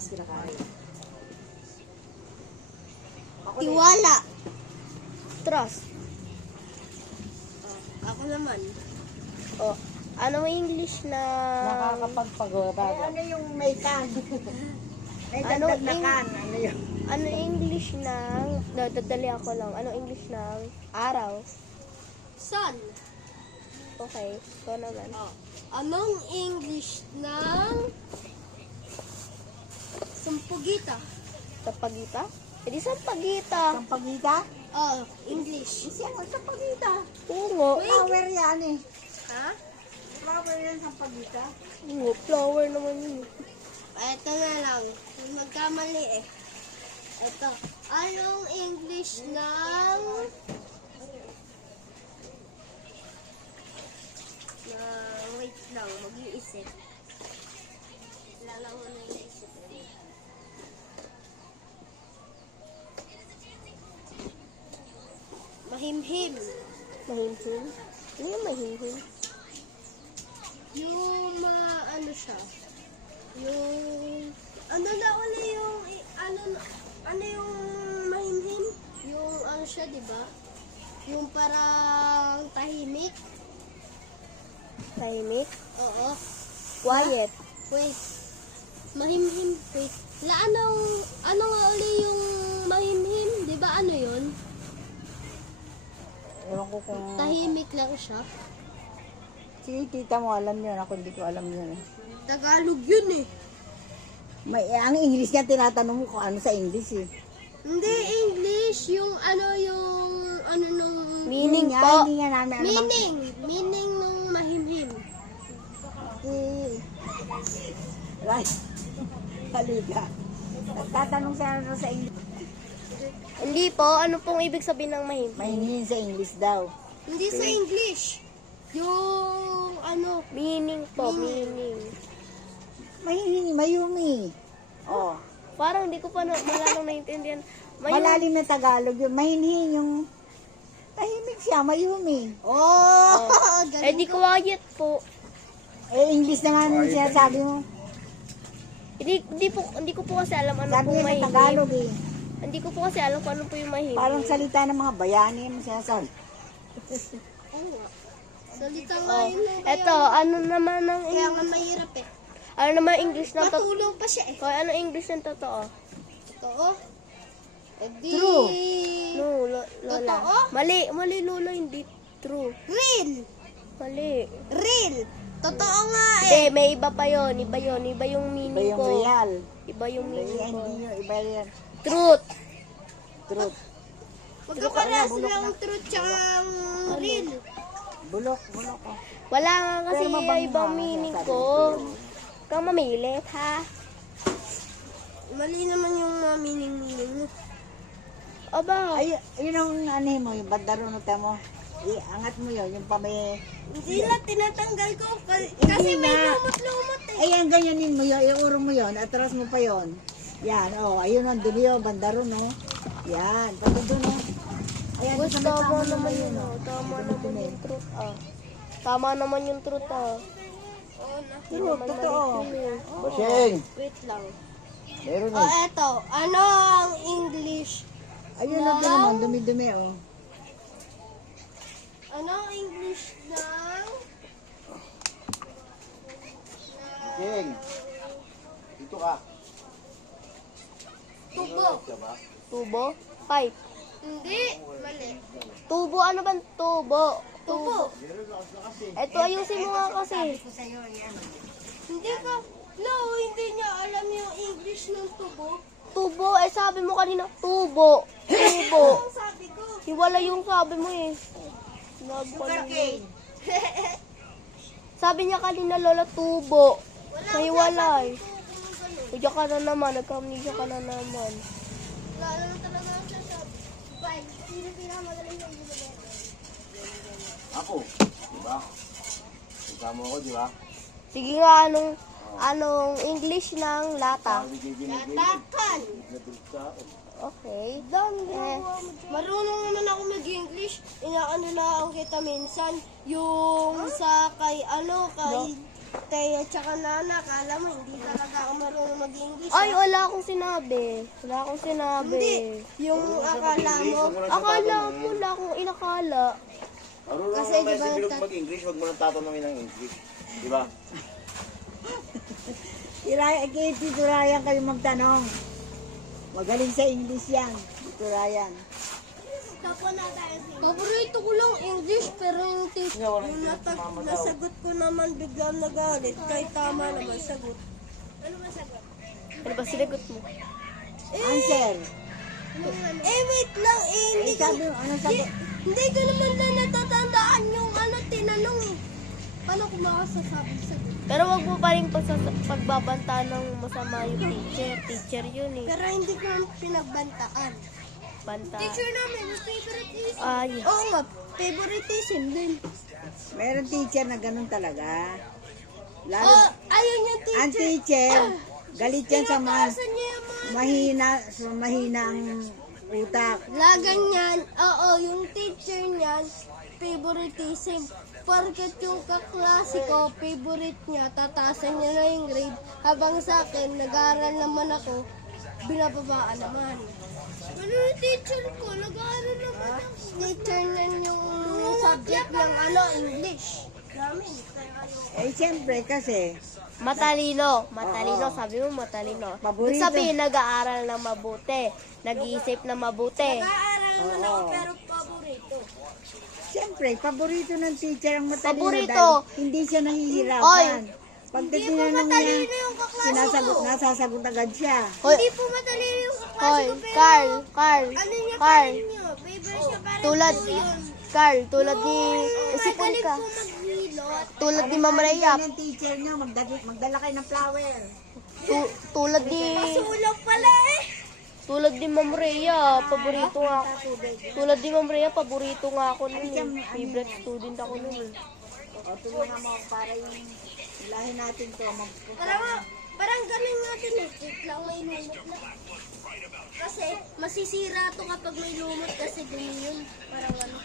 malakas kinakain. Tiwala. Trust. Ako naman. Oh, anong English na... Nakakapagpagoda. Ano yung may kan? May Ano dagdag na yung- kan. Ano yun? Ano English ng... Dadali ako lang. Ano English ng araw? Sun. Okay, ito naman. Anong English ng sampugita? Sapagita? E di sapagita. Sampagita? English. Kasi ako sampagita. Oo nga. Flower yan eh. Ha? Flower yan sampagita. Oo nga, flower naman yun. Ito na lang. Kung magkamali eh. Ito. Anong English ng... wait lang. Mag-iisip. Lalang mo na yung isip. Mahimhim. Mahimhim? Ano yung mahimhim? Yung mga ano siya. Yung... Ano na uli yung... Ano yung mahimhim? Yung ano siya, di ba? Yung parang tahimik. Tahimik? Oo. Quiet. Wait. Mahimhim. Wait. Ano nga uli yung mahimhim? Di ba ano yun? Ewan ko kung... Tahimik lang siya. Sige, tita mo alam yun. Ako hindi ko alam yun eh. Tagalog yun eh. Ang English nga tinatanong mo kung ano sa English eh. Hindi English. Yung ano nung... Meaning Hindi po. nga, hindi nga namin alam. Meaning. Meaning nung mahimhim. Eh, right. Halika. Tatanong siya ano sa English. Hindi po. Ano pong ibig sabihin ng mahimhim? Mahingin sa English daw. Hindi sa English. Yung ano... Meaning po. Meaning. Mahingin, mayumi. Oh. Parang hindi ko pa malalong naintindihan. Malalim na Tagalog yun. Mahingin yung... Tahimik siya, mayumi. Oh! Eh di quiet po. Eh, English naman yung sinasabi mo. Hindi ko po kasi alam ano Sabi pong niya sa mahimhim. Tagalog eh. Hindi ko po kasi alam kung ano po yung mahimhim. Parang salita ng mga bayani yung sinasabi. Oo nga. Salita nga Oh, yun. eto, ano naman ng Kaya nga mahirap eh. ano naman English ng totoo? Matulog pa siya eh. Ano English ng totoo? Totoo? Eh di... True. No, lola. Totoo? Mali lola, hindi true. Real! Mali. Real! Totoo nga eh. Hindi, may iba pa yon, iba yon, iba yung Iba meaning yung ko. real. Iba yung Iba meaning yan, ko. hindi yung iba yan. Truth. Truth. Magkaparas lang truth tsaka real. Bulok, bulok oh. Wala nga kasi Pero mabango ibang nga, meaning sabi ko. ko. Kang mamilit, ha? Mali naman yung mga meaning mo. Aba, Ay, yun ang ano mo, yung bandarunot mo. Iangat mo yun, yung pamay. Hindi na tinatanggal ko kasi may nga. lumot-lumot eh. Ay, ang ganyanin mo yun, iurong mo yun, atras mo pa yun. Yan, oh, ayun ang dumi yun, bandaron, oh. Yan, pati doon, oh. Ayan, gusto sa may mo tama naman yun, yun, oh. oh. Tama Dumi, naman dumi. yung truth, ah. Tama naman yung truth, ah. Oo na. Truth, totoo. Basing! Wait lang. Meron Oh, eto. Ano ang English? Ayun, oh, naman, dumi-dumi, oh. Ano ang English ng... Basing! Dito ka. Tubo? Diba? Tubo? Pipe. Hindi. Mali. Tubo, ano ba? Tubo. Tubo. Eto, ayusin mo nga kasi. Hindi ka... No, hindi niya alam yung English ng tubo. Tubo, eh sabi mo kanina, tubo. Tubo. Ang sabi ko. Hiwala yung sabi mo eh. Sinabi ko lang yun. Sabi niya kanina, Lola, tubo. Wala Mahiwalay. ganun. Kudya ka na naman, nagkamnesia ka na naman. Wala naman talaga ang sasabi. Bye. Sino pinakamagaling ng English? Ako. Diba? Kasama ako, diba? Sige nga, anong English ng lata? Latakan. Okay. Marunong naman ako mag-English. Inaano na ang kita minsan. Yung sa kay Taya tsaka Nana, kala mo hindi talaga ako marunong mag-English. Ay, wala akong sinabi. Wala akong sinabi. Hindi, yung akala mo. Akala mo, wala akong inakala. Marunong Kasi naman di ba si Bilog nagtat- mag-English, huwag mo nang tatanungin ng English. Di ba? Kay Tito Ryan kayo magtanong. Magaling sa English yan, Tito Ryan. Paborito ko lang English, pero yung nasagot ko naman biglang nagalit. Kahit tama naman sagot. Ano ba sinagot mo? Answer. Wait lang, hindi ko, Sabi mo, ano sabi? hindi ko naman na natatandaan yung tinanong eh. Paano ko makasasabi sagot? Pero wag mo pa rin pagbabanta ng masama yung teacher. Teacher yun eh. Pero hindi ko naman pinagbantaan. Banta. namin, favoritism. Ay, Oo nga, favoritism din. Meron teacher na ganun talaga. Lalo, Oh, ayun yung teacher. ang teacher, galit yan sa Pinapaasan niya yung mga... mahina ang utak. Ganyan, oo, yung teacher niyan, favoritism. Porket yung kaklase ko, favorite niya, tataasan niya na yung grade. Habang sa akin, nag-aaral naman ako, binababaan naman. Ano yung teacher ko? Nag-aaral naman ako. Teacher niyan yung subject ng English. Namin. Siyempre kasi, matalino. Matalino. Sabi mo matalino. Paborito. Ibig sabihin, nag-aaral na mabuti. Nag-iisip na mabuti. Nag-aaral naman ako, pero paborito. siyempre, paborito ng teacher ang matalino Paborito. dahil hindi siya nahihirapan. Pag tinanong niya, Matalino yung kaklase ko. nasasagot agad siya. Hoy, Hindi po matalino yung kaklase hoy, ko, pero... Carl, Ano niya pa Carl, rin yun? Favorite niya pa rin tulad, po yun. Carl, tulad ni, isipon Magaling ka, po maghilot. tulad ni Ma'am Rhea, Yan ang teacher niyo, magdala kayo ng flower. tulad ni, Sulok pala eh. tulad ni Ma'am Rhea, paborito nga ako. Tulad ni Ma'am Rhea, paborito nga ako nun eh. Favorite student ako nun eh. O, tulungan mo para yung lahi natin to. Parang galing natin eh. Wait lang, may lumot na. Kasi masisira to kapag may lumot kasi dumi yun. Parang ano.